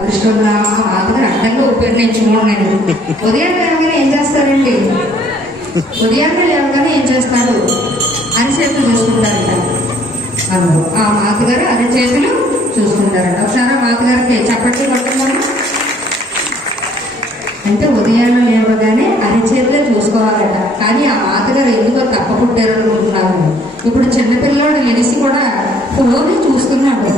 కృష్ణుడు ఆ మాతగారు అడ్డంగా ఊపిరి నేను. చూడలేదు ఉదయం లేవగానే ఏం చేస్తారండి? ఉదయాన్నే లేవగానే ఏం చేస్తారు? అరిచేతులు చూసుకుంటారంట. అందులో ఆ మాతగారు అరిచేతులు చూసుకుంటారంట. ఒకసారి ఆ మాతగారికి చప్పట్లు కొట్టమని. అంటే ఉదయాన్నే లేవగానే అరిచేతులే చూసుకోవాలంట. కానీ ఆ మాతగారు ఎందుకో తప్ప అనుకుంటున్నారు ఇప్పుడు చిన్నపిల్లవాడు ఎనిసి కూడా ఫోన్ చూస్తున్నాడు.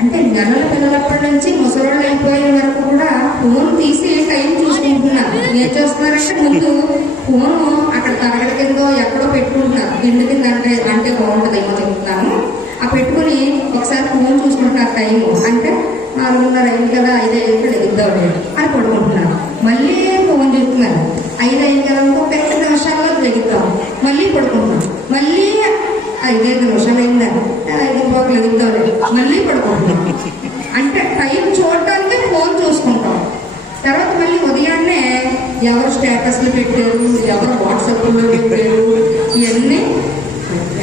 అంటే నెలల పిల్లలప్పటి నుంచి ముసలోళ్ళు అయిపోయే వరకు కూడా ఫోన్ తీసి టైం చూసుకుంటున్నారు. ఏం చేస్తున్నారంటే ముందు ఫోన్ అక్కడ తరగతి కిందో ఎక్కడో పెట్టుకుంటున్నారు. కింద కింద అంటే అంటే బాగుంటుంది ఏమో చెప్తున్నాను. ఆ పెట్టుకుని ఒకసారి ఫోన్ చూసుకుంటున్నారు టైం అంటే నాలుగున్నర అయింది కదా ఐదు అయింది ఎదుగుదాం అని పడుకుంటున్నారు. మళ్ళీ ఫోన్ చూస్తున్నారు. ఐదు అయింది కదా ఇంకొక పెద్ద నిమిషాల్లో లెగుద్దాం. మళ్ళీ పడుకుంటున్నాం మళ్ళీ ఐదైదు నిమిషాలు అయిందా ఐదు పోకలు ఎదుగుదాం మళ్ళీ పడుకుంటున్నాం అంటే టైం చూడటానికి ఫోన్ చూసుకుంటాం. తర్వాత మళ్ళీ ఉదయాన్నే ఎవరు స్టేటస్లు పెట్టారు ఎవరు వాట్సాప్లో పెట్టారు ఇవన్నీ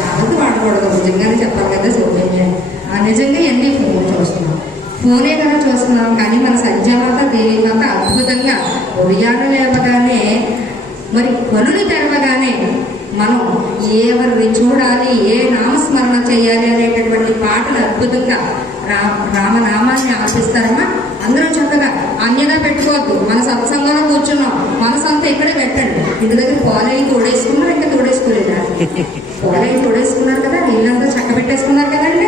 ఎవరికి వాడకూడదు నిజంగానే చెప్పాలి కదా సౌజన్య ఆ నిజంగా ఇవన్నీ ఫోన్ చూస్తున్నాం ఫోనే కదా చూస్తున్నాం కానీ మన సంధ్యామాత దేవీమాత అద్భుతంగా ఉదయాన్నే లేవగానే మరి పనులు తెరవగానే మనం ఎవరిని చూడాలి ఏ నామస్మరణ చేయాలి అనేటటువంటి పాటలు అద్భుతంగా రా రామనామాన్ని ఆశిస్తారమ్మా. అందరూ చక్కగా అన్యదా పెట్టుకోవద్దు. మన సత్సంగంలో కూర్చున్నాం. మనసు అంతా ఇక్కడే పెట్టండి. ఇంటి దగ్గర పాలయ్యి తోడేసుకున్నారు ఇంకా తోడేసుకోలేదా పాలయ్యి తోడేసుకున్నారు కదా నీళ్ళంతా చక్క పెట్టేసుకున్నారు కదండి.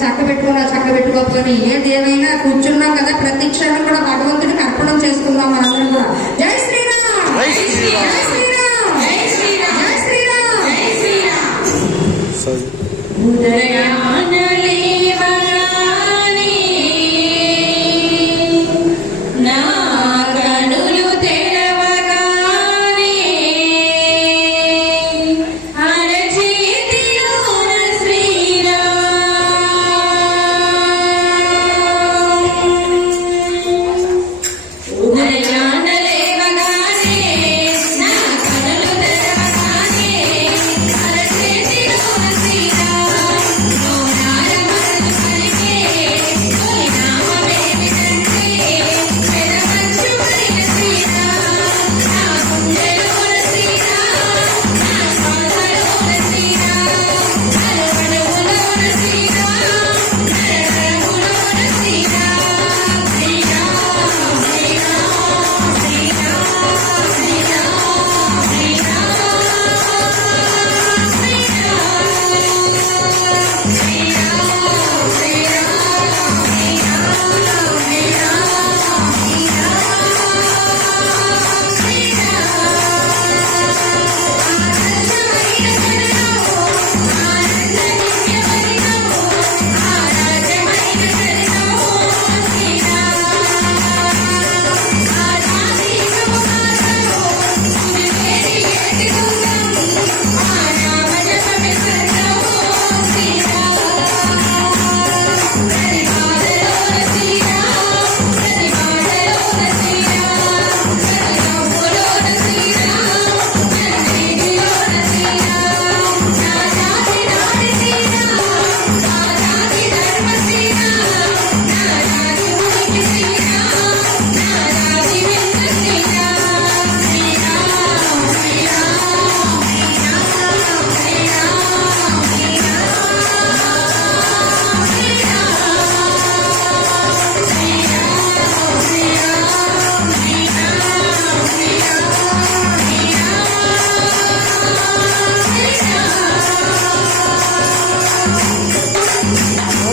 చక్క పెట్టుకున్నా చక్క పెట్టుకోకపోయి ఏది ఏమైనా కూర్చున్నాం కదా ప్రతి క్షణం కూడా భగవంతుడికి అర్పణం చేసుకుందాం మనందరం కూడా. జై శ్రీరామ్! జై శ్రీరామ్. sangue.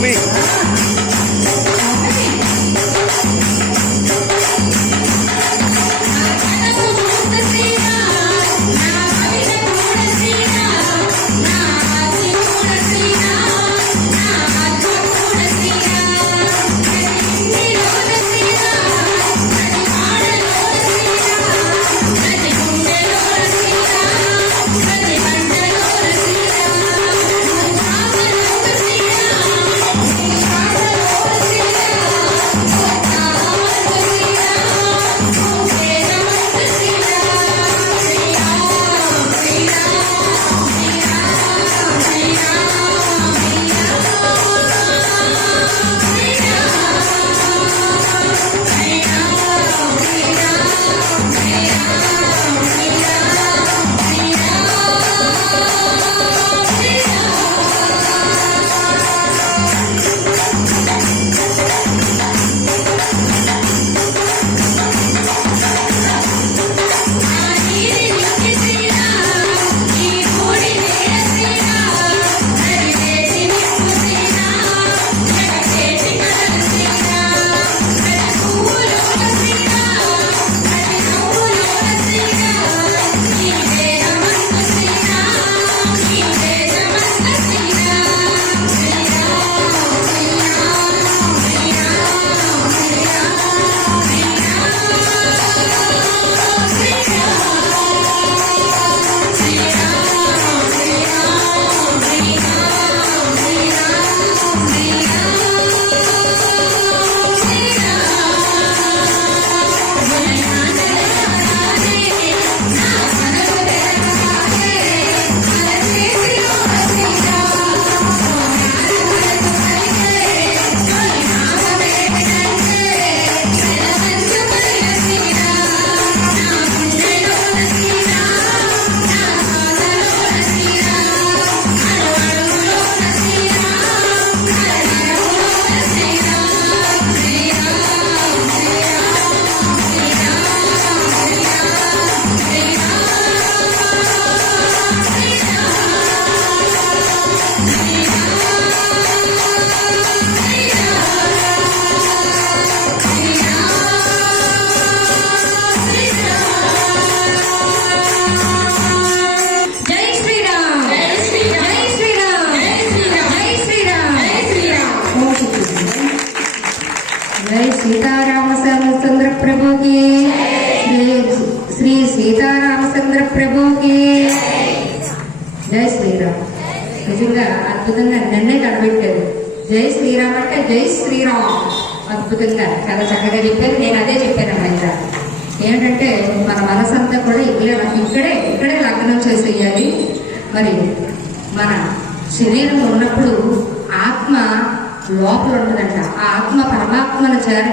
me.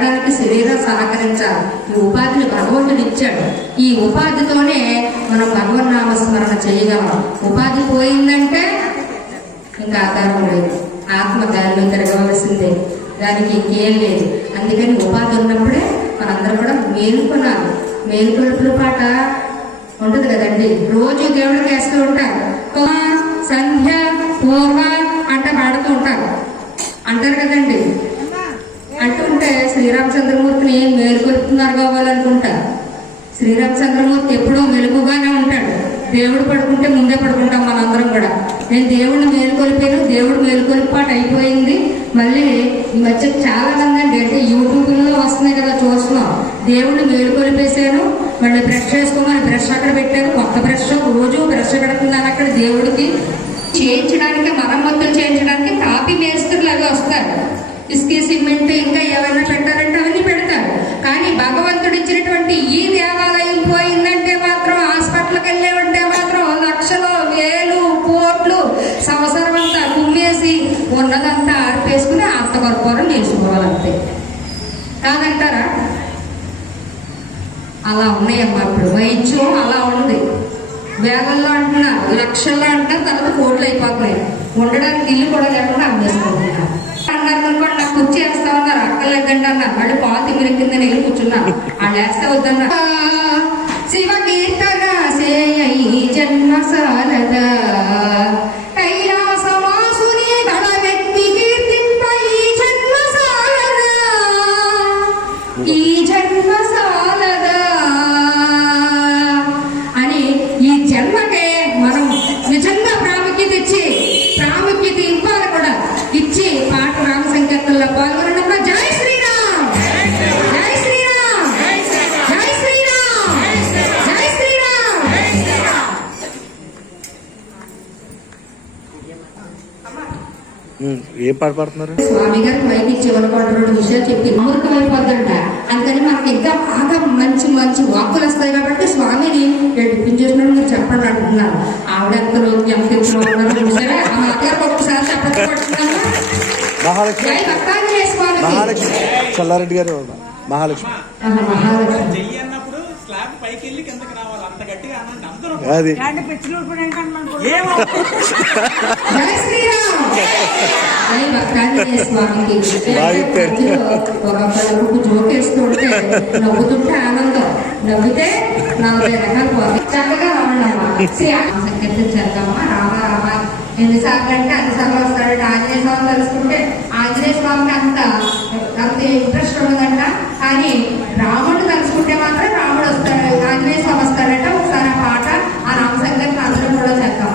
పరమాత్మను శరీరం సహకరించాలి. ఈ ఉపాధిని భగవంతుడు ఇచ్చాడు. ఈ ఉపాధితోనే మనం భగవన్నామ స్మరణ చేయగలం. ఉపాధి పోయిందంటే ఇంకా ఆకారం లేదు. ఆత్మ దానిలో తిరగవలసిందే. దానికి ఇంకేం లేదు. అందుకని ఉపాధి ఉన్నప్పుడే మనందరం కూడా మేలుకొనాలి మేలుకొలుపుల పాట ఉంటుంది కదండి. రోజు దేవుడికి వేస్తూ ఉంటారు. సంధ్య పూర్వ అంట పాడుతూ ఉంటారు. అంటారు కదండి. అంటుంటే శ్రీరామచంద్రమూర్తిని ఏం మేలుకొలుపుతున్నారు కావాలనుకుంటా? శ్రీరామచంద్రమూర్తి ఎప్పుడూ మెలుగుగానే ఉంటాడు. దేవుడు పడుకుంటే ముందే పడుకుంటాం మనందరం కూడా. నేను దేవుడిని మేలుకొలిపాను దేవుడు మేలుకొలిపాటు అయిపోయింది. మళ్ళీ ఈ మధ్య చాలా మంది అంటే యూట్యూబ్లో వస్తున్నాయి కదా చూస్తున్నాం. దేవుడిని మేలుకొలిపేశాను మళ్ళీ బ్రష్ చేసుకోమని బ్రష్ అక్కడ పెట్టాను కొత్త బ్రష్ రోజు బ్రష్ పెడుతున్నాను అక్కడ ఇసుక సిమెంట్ ఇంకా ఏమైనా పెట్టాలంటే అవన్నీ పెడతారు. కానీ భగవంతుడు ఇచ్చినటువంటి ఈ దేవాలయం పోయిందంటే మాత్రం హాస్పిటల్కి వెళ్ళామంటే మాత్రం లక్షలు వేలు కోట్లు సంవత్సరం అంతా కుమ్మేసి ఉన్నదంతా ఆర్పేసుకుని ఆత్మకర్పూరం చేసుకోవాలంతే కాదంటారా? అలా ఉన్నాయమ్మా ఇప్పుడు. వైద్యం అలా ఉంది. వేలల్లో అంటున్నారు. లక్షల్లో అంటున్నారు. తర్వాత కోట్లు అయిపోతున్నాయి. ఉండడానికి ఇల్లు కూడా లేకుండా అమ్మేసుకుంటున్నారు. అన్నారు అనుకోండి నాకు కుర్చీ వేస్తా ఉన్నారు. అక్కర్లేదండి అన్నారు. మళ్ళీ పాతి మీరు కింద నేను కూర్చున్నాను. వాళ్ళు వేస్తే వద్దన్నారు శివ కీర్తన సేయ ఈ జన్మ సారదా ఏం పాట పాడుతున్నారు? స్వామి గారికి మైకి చివరపాటు రెండు విషయాలు చెప్పి అమృతం అయిపోద్దంట. అందుకని మనకి ఇంకా బాగా మంచి మంచి వాక్కులు వస్తాయి కాబట్టి స్వామిని ఏడిపించేసినట్టు మీరు చెప్పండి అంటున్నారు. ఆవిడ ఎంతలో ఎంత ఎత్తులో ఉన్నారో చూసారా? ఆ మాట్లాడికి ఒక్కసారి చెప్పట్టుకుంటున్నాను మహాలక్ష్మి. చల్లారెడ్డి గారు. మహాలక్ష్మి. మహాలక్ష్మి. పైకి వెళ్ళి కిందకి రావాలి అంత గట్టిగా అనండి అందరూ అది. నవ్వుతుంటే ఆనందం. నవ్వితే నలభై రకాలు పోతాయి చక్కగా సంకీర్తన చేద్దామా రామ రామ. ఎన్నిసార్లు అంటే అన్నిసార్లు వస్తాడంటే ఆంజనేయ స్వామి తెలుసుకుంటే ఆంజనేయ స్వామికి అంత అంత ఇంట్రెస్ట్ ఉండదంట. కానీ రాముడు తలుచుకుంటే మాత్రం రాముడు వస్తాడు ఆంజనేయ స్వామి వస్తాడట. ఒకసారి ఆ పాట ఆ రామ సంకీర్తన అందరం కూడా చేద్దాం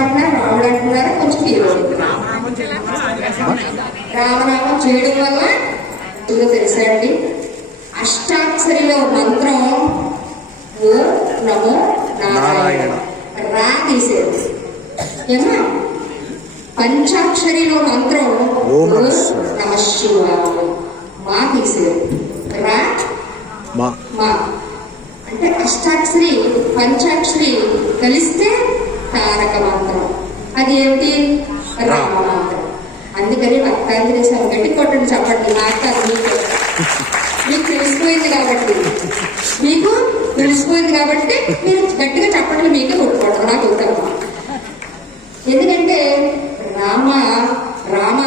అంటున్నారు రాముడు అంటున్నారా కొంచెం హీరో రామనామం చేయడం వల్ల తెలుసా అండి? అష్టాక్షరిలో మంత్రం ఓ నమో నారాయణ. రా తీసేది. పంచాక్షరిలో మంత్రం. ఓం నమః శివాయ. మా తీసేది రా. మా. మా. అంటే అష్టాక్షరి పంచాక్షరి కలిస్తే తారక మంత్రం. అది ఏమిటి? రామ మంత్రం. అందుకని భక్తాంజలి స్వామి గట్టి కొట్టండి చెప్పండి. నాకు మీకు. మీకు తెలిసిపోయింది కాబట్టి. మీకు తెలిసిపోయింది కాబట్టి మీరు గట్టిగా చెప్పండి మీకే కొట్టుకోవడం. నాకు ఉత్తమం ఎందుకంటే రామ రామ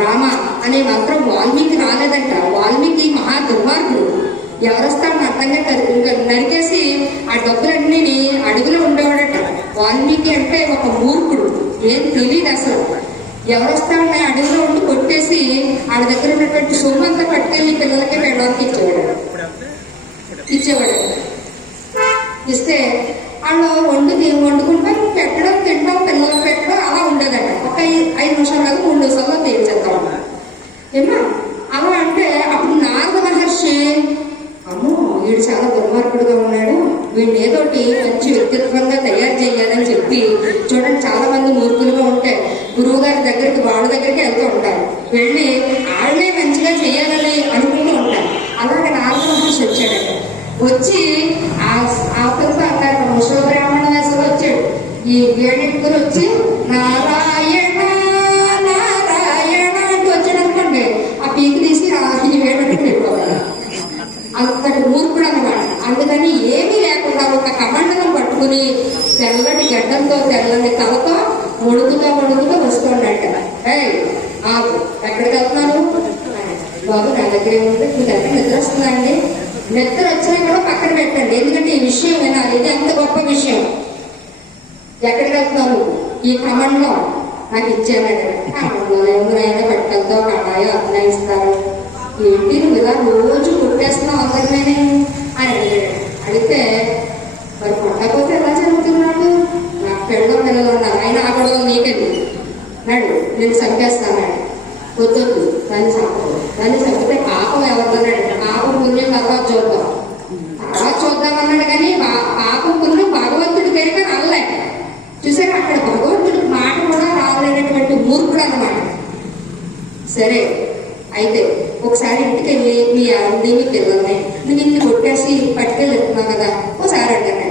రామ అనే మంత్రం వాల్మీకి రాలేదంట వాల్మీకి మహా దుర్మార్గుడు ఎవరొస్తాడని అర్థంగా కరి- ఇంకా నరికేసి ఆ డబ్బులన్నీ అడుగులో ఉండేవాడట వాల్మీకి అంటే ఒక మూర్ఖుడు. ఏం తెలియదు అసలు. ఎవరొస్తాడని అడవిలో ఉండి కొట్టేసి వాళ్ళ దగ్గర ఉన్నటువంటి సొమ్ము అంతా పట్టుకెళ్ళి పిల్లలకి వెళ్ళడానికి ఇచ్చేవాడు. ఇచ్చేవాడు. ఇస్తే వాళ్ళు వండు వండుకుంటారు వండుకుంటాం పెట్టడం తింటాం పిల్లలకు పెట్టడం అలా ఉండదంట. ఒక ఐదు నిమిషాలు కాదు మూడు నిమిషాల్లో తేల్చేద్దాం ఏమా అలా అంటే అప్పుడు నారద మహర్షి అమ్మో వీడు చాలా దుర్మార్గుడుగా ఉన్నాడు. వీడిని ఏదోటి మంచి వ్యక్తిత్వంగా తయారు చేయాలని చూడండి చాలా మంది మూర్ఖులుగా ఉంటే గురువు గారి దగ్గరికి వాళ్ళ దగ్గరికి వెళ్తూ ఉంటారు. వెళ్ళి వాళ్ళే మంచిగా చేయాలని అనుకుంటూ ఉంటారు. అలాగే నారద మహర్షి వచ్చాడట వచ్చి ఆ ఆ అన్నారు ముసలి బ్రాహ్మణ వచ్చాడు. ఈ వేడెట్టుకుని వచ్చి నారాయణ నారాయణ అంటూ వచ్చాడు అనుకోండి ఆ పీకి తీసి ఆ ఈ వేడెట్టుకుని వెళ్ళిపోతాడు అంతటి మూర్ఖుడు అనమాట అందుకని ఏమీ లేకుండా ఒక కమండలం పట్టుకుని తెల్లటి గడ్డంతో తెల్లని తలతో ముడుకుతో ముడుకుతో వస్తుండట ఏయ్ ఆగు ఎక్కడికి వెళ్తున్నాను బాబు నా దగ్గర ఏముంది మీకు ఎంత నిద్ర వస్తుందా అండి నిద్ర వచ్చినా కూడా పక్కన పెట్టండి ఎందుకంటే ఈ విషయం వినాలి ఇది అంత గొప్ప విషయం ఎక్కడికి వెళ్తున్నావు ఈ క్రమంలో నాకు ఇచ్చేవాడు క్రమంలో ఎవరైనా బట్టలతో కడాయో అట్లా ఇస్తారు ఏంటి నువ్వు ఇలా రోజు కుట్టేస్తున్నావు అందరినీ అని అడిగాడు అడిగితే మరి కొట్టకపోతే ఎలా జరుగుతున్నాడు నాకు పెళ్ళ పిల్లలు ఉన్నారు ఆయన ఆ గొడవ నీకెళ్ళి నాడు నేను చంపేస్తానాడు వద్దొద్దు దాన్ని చంపదు దాన్ని చంపితే పాపం ఎవరిదన్నాడు పాపం పుణ్యం తర్వాత చూద్దాం తర్వాత చూద్దాం అన్నాడు కానీ పా- పాపం పుణ్యం భగవంతుడి పేరుగా రాలే చూసారా అక్కడ భగవంతుడి మాట కూడా రాలేనటువంటి మూర్ఖుడు అన్నమాట సరే అయితే ఒకసారి ఇంటికి వెళ్ళి మీ ఆవిడని మీ పిల్లల్ని నువ్వు ఇన్ని కొట్టేసి పట్టుకెళ్ళి వెళ్తున్నావు కదా ఒకసారి అంటాను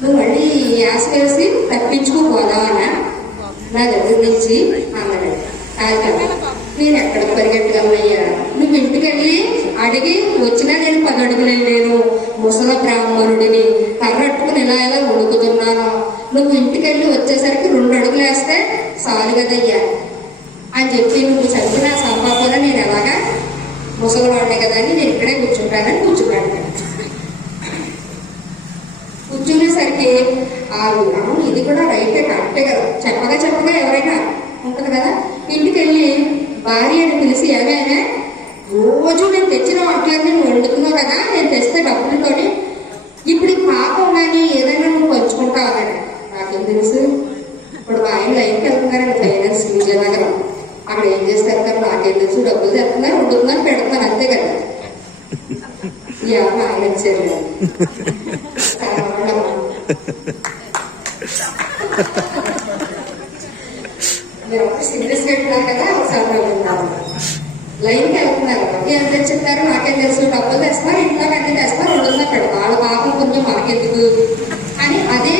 నువ్వు మళ్ళీ యాస వేసి తప్పించుకోపోదామన్నా నా దగ్గర నుంచి అన్నాడు కాదు నేను ఎక్కడ పరిగెట్టగలనయ్యా నువ్వు ఇంటికి వెళ్ళి అడిగి వచ్చినా నేను పది అడుగులు వెళ్ళాను ముసల బ్రాహ్మణుడిని కర్రట్టుకుని ఇలా ఇలా ఉడుకుతున్నాను నువ్వు ఇంటికి వెళ్ళి వచ్చేసరికి రెండు అడుగులు వేస్తే చాలు కదయ్యా అని చెప్పి నువ్వు చదివిన సంపాదన నేను ఎలాగా ముసలివాడినే కదా అని నేను ఇక్కడే కూర్చుంటానని కూర్చున్నాడు. కూర్చునేసరికి ఆ అవును ఇది కూడా రైటే కరెక్టే కదా. చెప్పగా చెప్పగా ఎవరైనా ఉంటుంది కదా. ఇంటికి వెళ్ళి భార్యని పిలిచి ఏమైనా రోజు నేను తెచ్చిన వంటలన్నీ నువ్వు వండుతున్నావు కదా నేను తెస్తే డబ్బులతోటి. ఇప్పుడు పాపం కానీ ఏదైనా నువ్వు పంచుకుంటావు అన్నాడు నాకేం తెలుసు? ఇప్పుడు మా ఆయన లైన్కి వెళ్తున్నారండి ఫైనాన్స్ విజయనగరం అక్కడ ఏం చేస్తారు? కదా నాకేం తెలుసు? డబ్బులు తెస్తున్నారు వండుతున్నారు పెడతాను అంతే కదా. యా మా ఆయన వచ్చారు. కనబడమ్మా. పెట్టినారు కదా ఒకసారి నవ్వుతున్నారు లైన్కి వెళ్తున్నారు. ఏం తెచ్చిస్తారు నాకేం తెలుసు? డబ్బులు తెస్తున్నారు ఇంట్లో అన్ని తెస్తున్నారు రెండు పెడతాం వాళ్ళ పాపం కొంచెం మాకెందుకు? అని అదే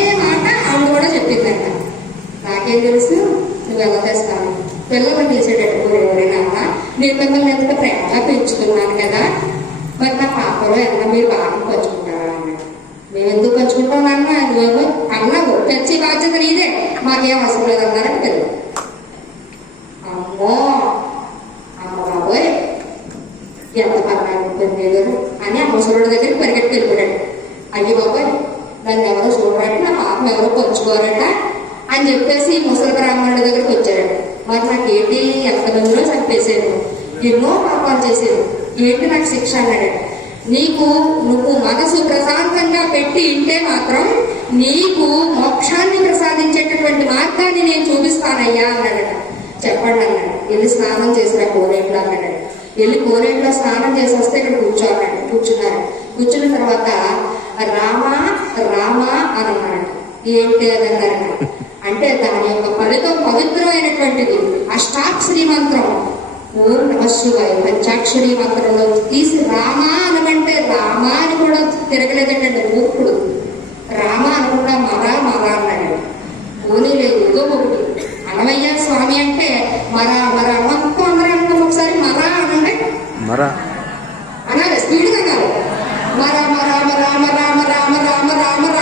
ఏం తెలుసు? నువ్వు అవకాశాలు పిల్లలు చేసేటట్టు ఎవరైనా అమ్మ నేను మిమ్మల్ని ఎంత ప్రేమగా పెంచుకున్నాను కదా? మరి నా పాపలో ఎంత మీరు బాగా పంచుకుంటారా అన్నాడు మేము ఎందుకు పంచుకుంటాం అన్న? నువ్వేమో అన్నావు. పెంచే బాధ్యత నీదే. మాకేం అవసరం లేదన్నారని పిల్లలు అమ్మో! అమ్మ బాబోయ్! ఎంత పర్వాలేదు అని. అమ్మ సూర్యుడు దగ్గర పరిగెత్తి వెళ్ళిపోయాడు. అయ్యి బాబోయ్! నన్ను ఎవరో చూడరట నా పాపం ఎవరో పంచుకోరట అని చెప్పి ఎన్నో పాపాలు చేశారు. ఏంటి నాకు శిక్ష అన్నాడు. నీకు నువ్వు మనసు ప్రశాంతంగా పెట్టి ఇంటే మాత్రం నీకు మోక్షాన్ని ప్రసాదించేటటువంటి మార్గాన్ని నేను చూపిస్తానయ్యా అన్నాడట. చెప్పండి అన్నాడు. వెళ్ళి స్నానం చేసినా కోరేట్లో అన్నాడు. వెళ్ళి కోరేట్లో స్నానం చేసి వస్తే ఇక్కడ కూర్చోన్నాడు కూర్చున్నాడు కూర్చున్నారు. కూర్చున్న తర్వాత రామ రామ అని అన్నాడు ఏంటి అని అన్నారట. అంటే దాని యొక్క ఫలితం పవిత్రమైనటువంటిది అష్టాక్షరి మంత్రం ఓం నమశివాయ పంచాక్షరి తీసి రామా అనమంటే రామా అని కూడా తిరగలేదండి మూర్ఖుడు రామ అనకుండా మరా మరా అన్నాడు. పోనీలే ఏదో ఒకటి అనవయ్య స్వామి అంటే మరా మరా మొత్తం అందరూ అనుకున్నాం ఒకసారి మరా అనండి. మరా. అనాలి స్పీడ్గా అన్నారు మరా మరా మరా మరా మరా మరా మరా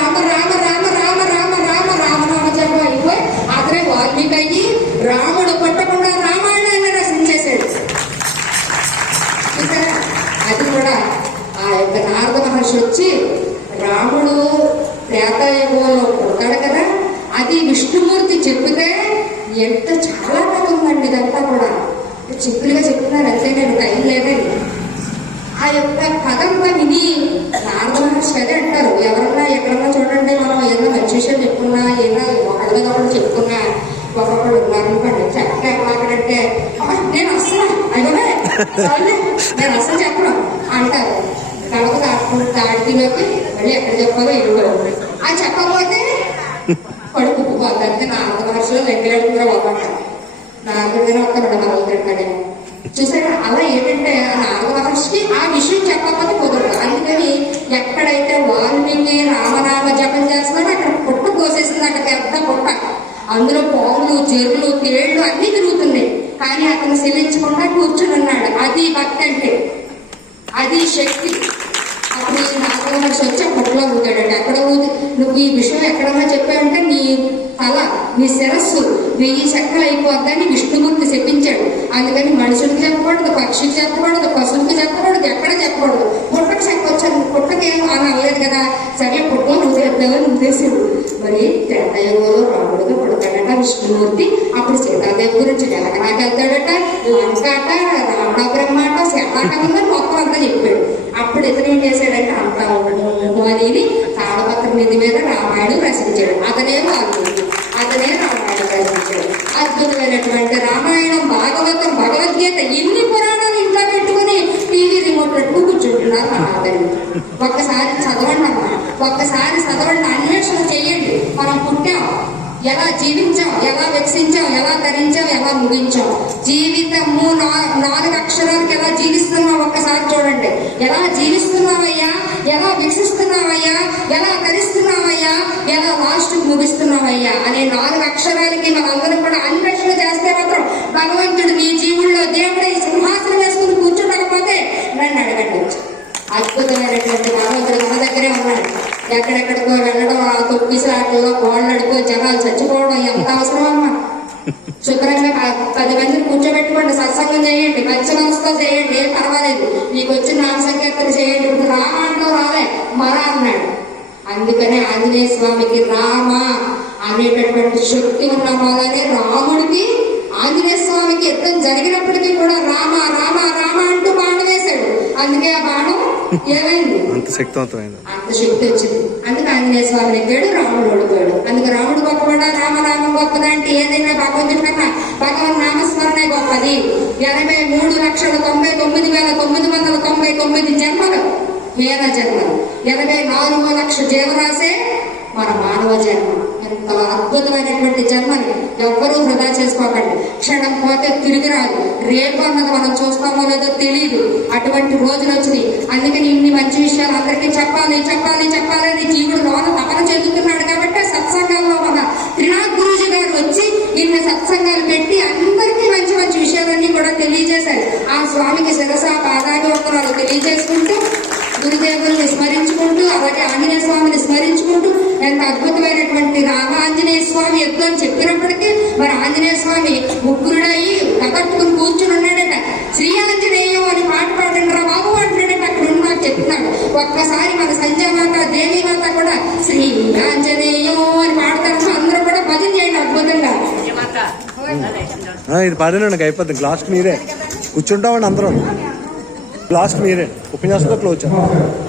అలా ఏంటంటే రామహర్షి ఆ విషయం చెప్పకపోతే కుదరదు. అందుకని ఎక్కడైతే వాల్మీకి రామనామ జపం చేస్తున్నారో అక్కడ పుట్ట కోసేసింది అక్కడ పెద్ద పుట్ట. అందులో పాములు చెరువులు తేళ్ళు అన్ని తిరుగుతున్నాయి. కానీ అతను చెల్లించకుండా కూర్చుని ఉన్నాడు. అది భక్తి అంటే. అది శక్తి. అప్పుడు నాగమహర్షి వచ్చి పుట్టలో నువ్వు ఈ విషయం ఎక్కడన్నా చెప్పావంటే నీ తల నీ శిరస్సు వెయ్యి చెక్కలు అయిపోద్దని విష్ణుమూర్తి చెప్పించాడు. అందుకని మనుషులకు చెప్పకూడదు పక్షికి చెప్పకూడదు పశువుకి చెప్పకూడదు ఎక్కడ చెప్పకూడదు. పుట్టకు చెప్పొచ్చాను పుట్టకేం అని అనలేదు కదా. సరే పుట్ట చెప్పావని ఉద్దేశం మరి తెల్లయోగంలో రాముడుగా పుడతాడట విష్ణుమూర్తి. అప్పుడు సీతాదేవి గురించి వెలకనాకి వెళ్తాడట. లంకాట రావణ బ్రహ్మాట శతాకం మొత్తం అంతా చెప్పాడు. అప్పుడు ఇతను ఏం చేశాడంటే అంతా ఉండడం అనేది తాళపత్ర మీద రామాయణం రచించాడు. అతనే వాల్మీకి అతనే రామాయణం రచించాడు. అద్భుతమైనటువంటి రామాయణం భాగవతం భగవద్గీత ఎన్ని పురాణాలు ఇంట్లో పెట్టుకుని టీవీ రిమోట్ పెట్టుకుని కూర్చుంటున్నారు మహాదరి ఒక్కసారి చదవండి అమ్మా ఒక్కసారి చదవండి అన్వేషణ చెయ్యండి మనం పుట్టాం. ఎలా జీవించాం? ఎలా వికసించాం? ఎలా ధరించాం ఎలా ముగించాం? జీవితము నా- నాలుగు అక్షరాలకు ఎలా జీవిస్తున్నాం ఒక్కసారి చూడండి. ఎలా జీవిస్తున్నావయ్యా? ఎలా వికసిస్తున్నావయ్యా ఎలా ధరిస్తున్నావయ్యా? ఎలా లాస్ట్ ముగిస్తున్నావయ్యా? అనే నాలుగు అక్షరాలకి మనందరం కూడా అన్వేషణ చేస్తే మాత్రం భగవంతుడు మీ జీవుల్లో దేవుడే సింహాసనం వేసుకుని కూర్చోకపోతే నన్ను అడగండి. అద్భుతమైనటువంటి భగవంతుడు మన దగ్గరే ఉన్నాడు. ఎక్కడెక్కడికో వెళ్ళడం ఆ తొక్కిసలాటలో గోళ్ళడికో జనాలు చచ్చిపోవడం ఎంత అవసరం? కూర్చోబెట్టుకోండి సత్సంగం చేయండి మంచి మనసుతో చేయండి ఏం పర్వాలేదు. మీకు వచ్చిన నామ సంకీర్తన చేయండి. ఇప్పుడు రామ అంటూ రాలే మర అన్నాడు. అందుకనే ఆంజనేయ స్వామికి రామ అనేటటువంటి శక్తి ఉన్న వల్లనే రాముడికి ఆంజనేయ స్వామికి యుద్ధం జరిగినప్పటికీ కూడా రామ రామ రామ అంటూ బాణం వేశాడు. అందుకే ఆ బాణం ఏమైంది? అంత శక్తివంతమైనది అంత శక్తి వచ్చింది. అందుకే ఆంజనేయ స్వామి నెగ్గాడు రాముడు ఓడిపోయాడు. అందుకే రాముడు గొప్పవాడా రామనామం గొప్పదా అంటే ఏదైనా భగవంతుడి కన్నా భగవన్ నామస్మరణే గొప్పది. ఎనభై మూడు లక్షల తొంభై తొమ్మిది వేల తొమ్మిది వందల తొంభై తొమ్మిది జన్మలు వేల జన్మలు. ఎనభై నాలుగో లక్ష జీవరాశే మన మానవ జన్మ. ఎంత అద్భుతమైనటువంటి జన్మని ఎవ్వరూ వృధా చేసుకోకండి. క్షణం పోతే తిరిగి రాదు. రేపు అన్నది మనం చూస్తామో లేదో తెలియదు అటువంటి రోజులు మంచి విషయాలు అందరికీ చెప్పాలి చెప్పాలి చెప్పాలని జీవుడు లోన తపన చెందుతున్నాడు కాబట్టి ఆ సత్సంగాల్లో మన త్రినాథ్ గురూజీ గారు వచ్చి ఇన్ని సత్సంగాలు పెట్టి అందరికీ మంచి మంచి విషయాలన్నీ కూడా తెలియజేశారు. ఆ స్వామికి శిరస పాదాది తెలియజేసుకుంటూ గురుదేవుల్ని స్మరించుకుంటూ అలాగే ఆంజనేయ స్వామిని స్మరించుకుంటూ ఎంత అద్భుతమైనటువంటి రామ ఆంజనేయ స్వామి యుద్ధం చెప్పినప్పటికీ మరి ఆంజనేయ స్వామి ముగ్గురు కథట్టుకుని కూర్చుని ఉన్నాడట శ్రీ ఆంజనేయం అని పాట పాడండి రా బాబు అంటున్నాడట అక్కడ ఉన్న నాకు చెప్తున్నాడు ఒక్కసారి మన సంజయ్ మాత దేవి మాత కూడా శ్రీ ఆంజనేయం అని పాడతారు నేను ఇది పడినండి అయిపోద్ది. లాస్ట్ మీరే. కూర్చుంటామండి అందరం. లాస్ట్ మీరే. ఉపన్యాసంతో క్లోజ్ చేయండి